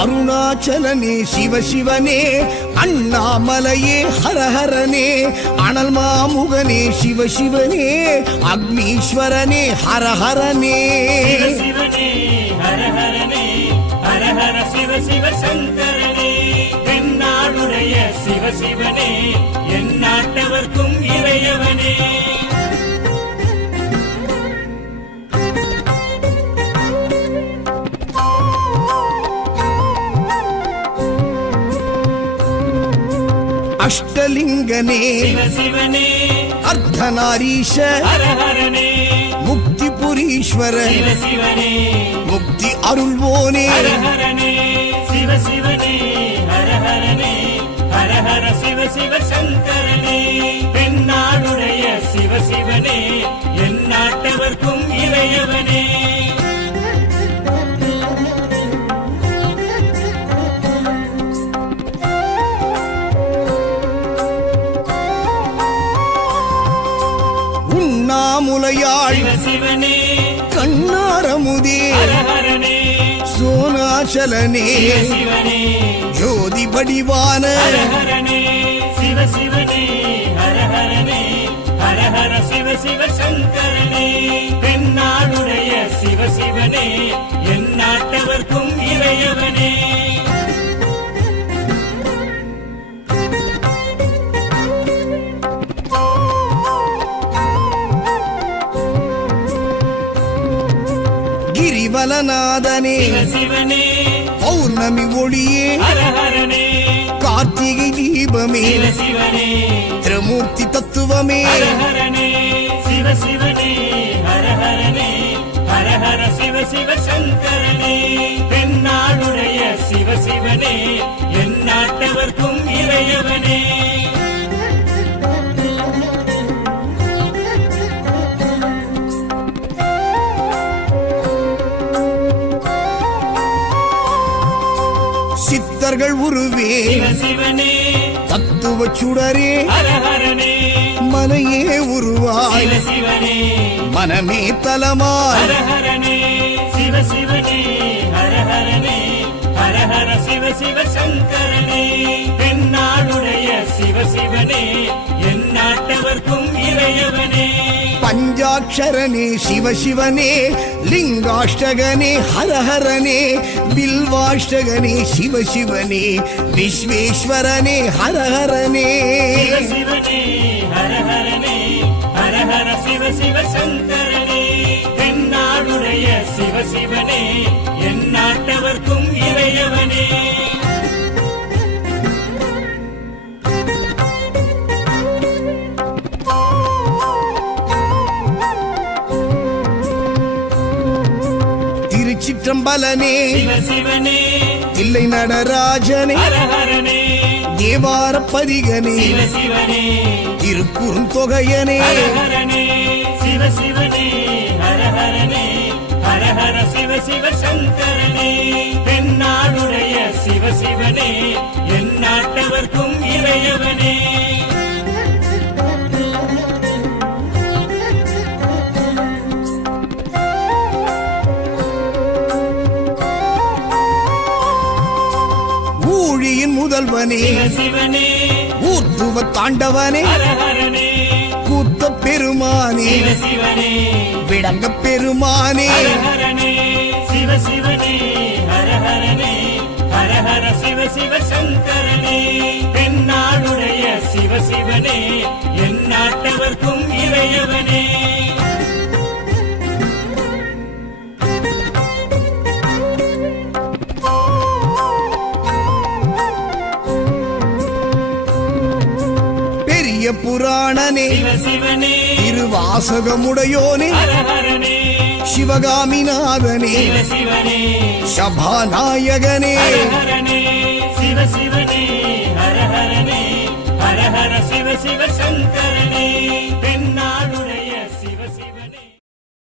அருணாச்சலனே சிவசிவனே, அண்ணாமலையே ஹரஹரனே, அனல் மாமுகனே சிவசிவனே, அக்னீஸ்வரனே ஹரஹரனே. சிவசிவனே ஹரஹரனே, ஹரஹர சிவ சிவ சங்கரனே, தென்னாடுடைய சிவசிவனே, என் நாட்டவர்க்கும் இறையவனே. அஷ்டலிங்கனே சிவசிவனே, அர்த்தநாரீஷ ஹரஹரனே, முக்திபுரீஸ்வர சிவசிவனே, முக்தி அருள்வோனே. ஹரஹரனே சிவசிவனே, ஹரஹரனே, ஹரஹர சிவ சிவ சங்கரனே, தென்னாடுடைய சிவசிவனே, என் நாட்டவர்க்கும் இறையவனே. உண்ணாமுலையாள் சிவசிவனே, கண்ணாரமுதே ஹரஹரனே, சோனாச்சலனே சிவசிவனே, ஜோதி வடிவான ஹரஹரனே சிவசிவனே, ஹரஹரனே, ஹரஹர சிவ சிவ சங்கரனே, தென்னாடுடைய சிவசிவனே, என் நாட்டவர்க்கும் இறையவனே. கிரிவலநாதனே சிவசிவனே, பௌர்ணமி ஒளியே ஹரஹரனே, கார்த்திகை தீபமே சிவசிவனே, திரிமூர்த்தி தத்துவமே. ஹரஹரனே சிவசிவனே, ஹரஹரனே, ஹரஹர சிவ சிவ சங்கரனே, தென்னாடுடைய சிவசிவனே, என் நாட்டவர்க்கும் இறையவனே. சித்தர்கள் உருவே சிவசிவனே, தத்துவ சுடரே ஹரஹரனே, மனையே உருவாய் சிவசிவனே, மனமே தலமாய். ஹரஹரனே சிவசிவனே, ஹரஹரனே, ஹரஹர சிவ சிவ சங்கரனே, தென்னாடுடைய சிவசிவனே, என் நாட்டவர்க்கும் இறையவனே. பஞ்சாட்சரனே சிவசிவனே, லிங்காஷ்டகனே ஹரஹரனே, பில்வாஷ்டகனே சிவசிவனே, விஸ்வேஸ்வரனே ஹரஹரனே. சிவசிவனே, ஹரஹரனே, ஹரஹர சிவ சிவ சங்கரனே, தென்னாடுடைய சிவசிவனே, என் நாட்டவர்க்கும் இறையவனே. திருச்சிற்றம்பலனே சிவசிவனே, தில்லை நடராஜனே, ஹரஹரனே, தேவார பதிகனே, சிவசிவனே, திருக்குறுந்தொகையனே. ஹரஹரனே சிவசிவனே, ஹரஹரனே, ஹரஹர சிவ சிவ சங்கரனே, தென்னாடுடைய சிவசிவனே, என் நாட்டவர்க்கும் இறையவனே. ஊழியின் முதல்வனே சிவசிவனே, ஊர்த்துவ தாண்டவனே, ஹரஹரனே, கூத்த பெருமானே, சிவசிவனே, விடங்க பெருமானே. ஹரஹரனே சிவசிவனே, ஹரஹரனே, ஹரஹர சிவ சிவ சங்கரனே, தென்னாடுடைய சிவசிவனே, என் நாட்டவர்க்கும் இறையவனே. பெரிய புராணனே சிவசிவனே, திருவாசகமுடையோனே, ஹரஹரனே, சிவகாமிநாதனே, சிவசிவனே, சபாநாயகனே. ஹரஹரனே சிவசிவனே, ஹரஹரனே, ஹரஹர சிவ சிவ சங்கரனே, தென்னாடுடைய சிவனே